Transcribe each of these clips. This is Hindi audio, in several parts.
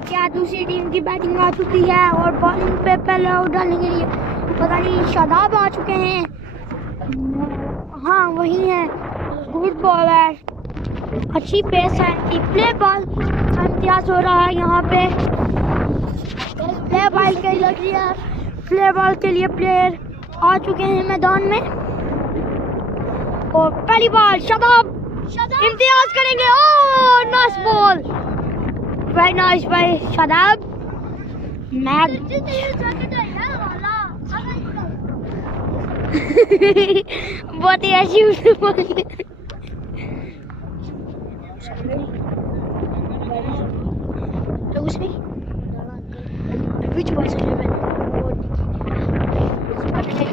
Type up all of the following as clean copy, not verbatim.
क्या दूसरी टीम की बैटिंग आ चुकी है और बॉलिंग पे पहले आउट डालने के लिए पता नहीं शादाब आ चुके हैं। हाँ वही है, गुड बॉलर, अच्छी पेस है इनकी। प्ले बॉल का इम्तियाज हो रहा है यहाँ पे। प्ले बॉल के लिए प्लेयर आ चुके हैं मैदान में और पहली बॉल शादाब इम्तियाज करेंगे। Oh nice ball, very nice by Shadab. बहुत ही अच्छी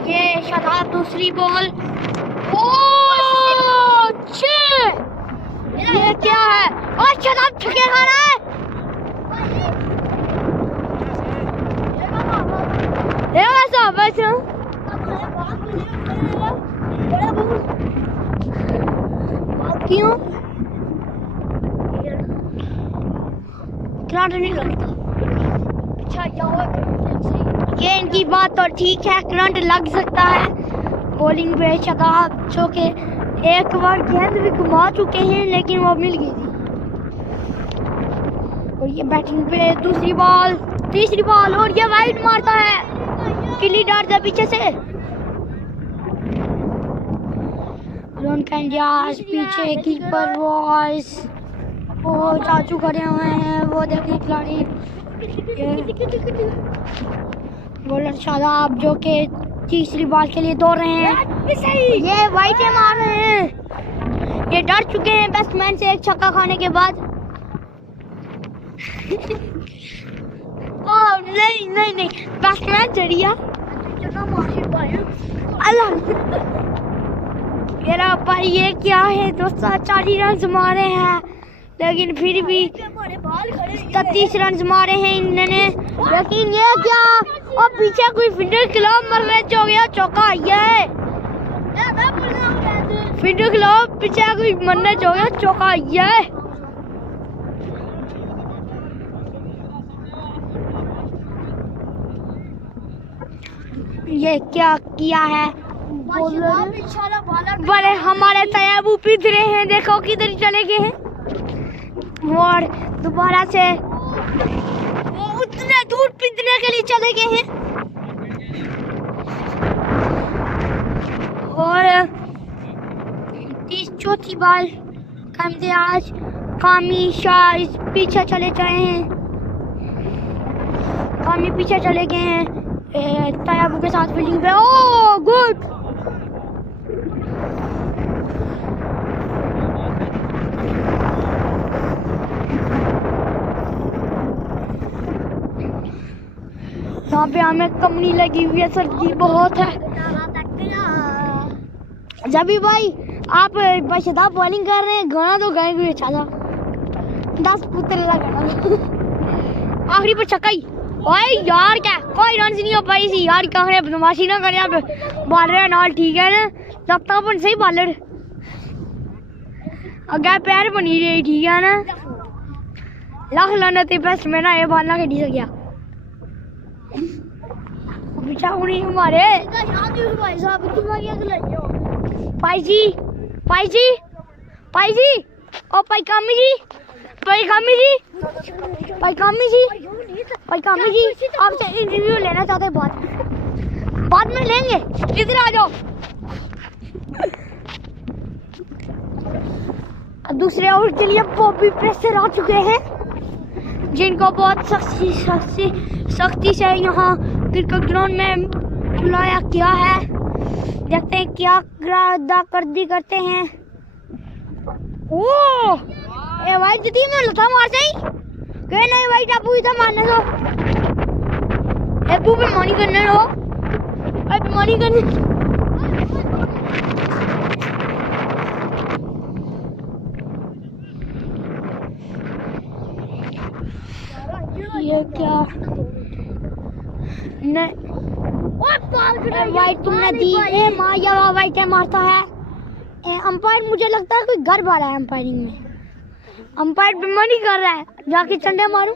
ये शादाब दूसरी बॉल। ये क्या है? और शादाब छक्के खा रहा है। क्यों करंट नहीं लगता? ये इनकी बात तो ठीक है, करंट लग सकता है। बॉलिंग पे शादाब जो के एक बार गेंद भी घुमा चुके हैं लेकिन वो मिल गई थी। और ये बैटिंग पे दूसरी बॉल, तीसरी बॉल और ये वाइड मारता है। किली डाल दे पीछे से। पीछे कीपर वॉइस, वो चाचू खड़े हुए हैं, वो देखिए खिलाड़ी। बॉलर शादाब जो के तीसरी बॉल के लिए दौड़ रहे हैं। ये वाइटें मार रहे हैं। ये डर चुके हैं बैट्समैन से एक छक्का खाने के बाद। ओह नहीं बैट्समैन चढ़िया। अल्लाह मेरा भाई, ये क्या है दोस्तों? 40 रन मारे हैं लेकिन फिर भी 33 रन मारे हैं इन्होंने। लेकिन ये क्या, और पीछे कोई फील्डर खिलाफ मरने हो गया, चौका आया है। फील्डर खिलाफ पीछे कोई मरने हो गया, चौका आया है। ये क्या किया है बड़े हमारे तैयाबू पिंजरे हैं, देखो किधर चले गए हैं। और दोबारा से उतने दूर पिंजरे के लिए चले गए हैं। और 34 बॉल का इम्तियाज, कामी शाह पीछे चले गए हैं। कामी पीछे चले गए हैं तैयाबू के साथ फील्डिंग पे। ओह गुड, यहाँ पे हमें कमनी लगी हुई है, सर्दी बहुत है। जबी भाई आप शादाब बॉलिंग कर रहे हैं, गाना तो गाए हुए छाजा 10 पुत्र लगा। आखिरी पर छक्का। ओए यार क्या कोई रन नहीं हो पाई सी यार, कहाँ बदमाशी ना करे। आप बॉलर नाल ठीक है ना, लगता अपन सही बॉलर अगे पैर बनी रही, ठीक है ना। लख लाना ते बेस्ट में ना ये बॉल ना खेली सकिया पीछा उन्हीं हमारे भाई जी ओ भाई कामी जी आपसे इंटरव्यू लेना चाहते हैं, बाद में लेंगे, इधर आ जाओ। दूसरे ओवर के लिए बॉबी प्रेशर आ चुके हैं, जिनको बहुत सख्ती से यहाँ क्रिकेट ग्राउंड में बुलाया गया है। देखते हैं क्या करदी करते हैं। ओह ए भाई जदी में लता मार जाई के नहीं भाई, टापू इधर मारने दो। ए बू पे मानी करने दो, ए मानी करने। ये क्या नहीं वाइट तुमने दी। ए माया वाइट है मारता है अंपायर। मुझे लगता है कोई घर आ रहा है अंपायरिंग में। अंपायर बेईमानी कर रहा है, जाके चंडे मारो।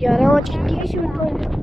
11:30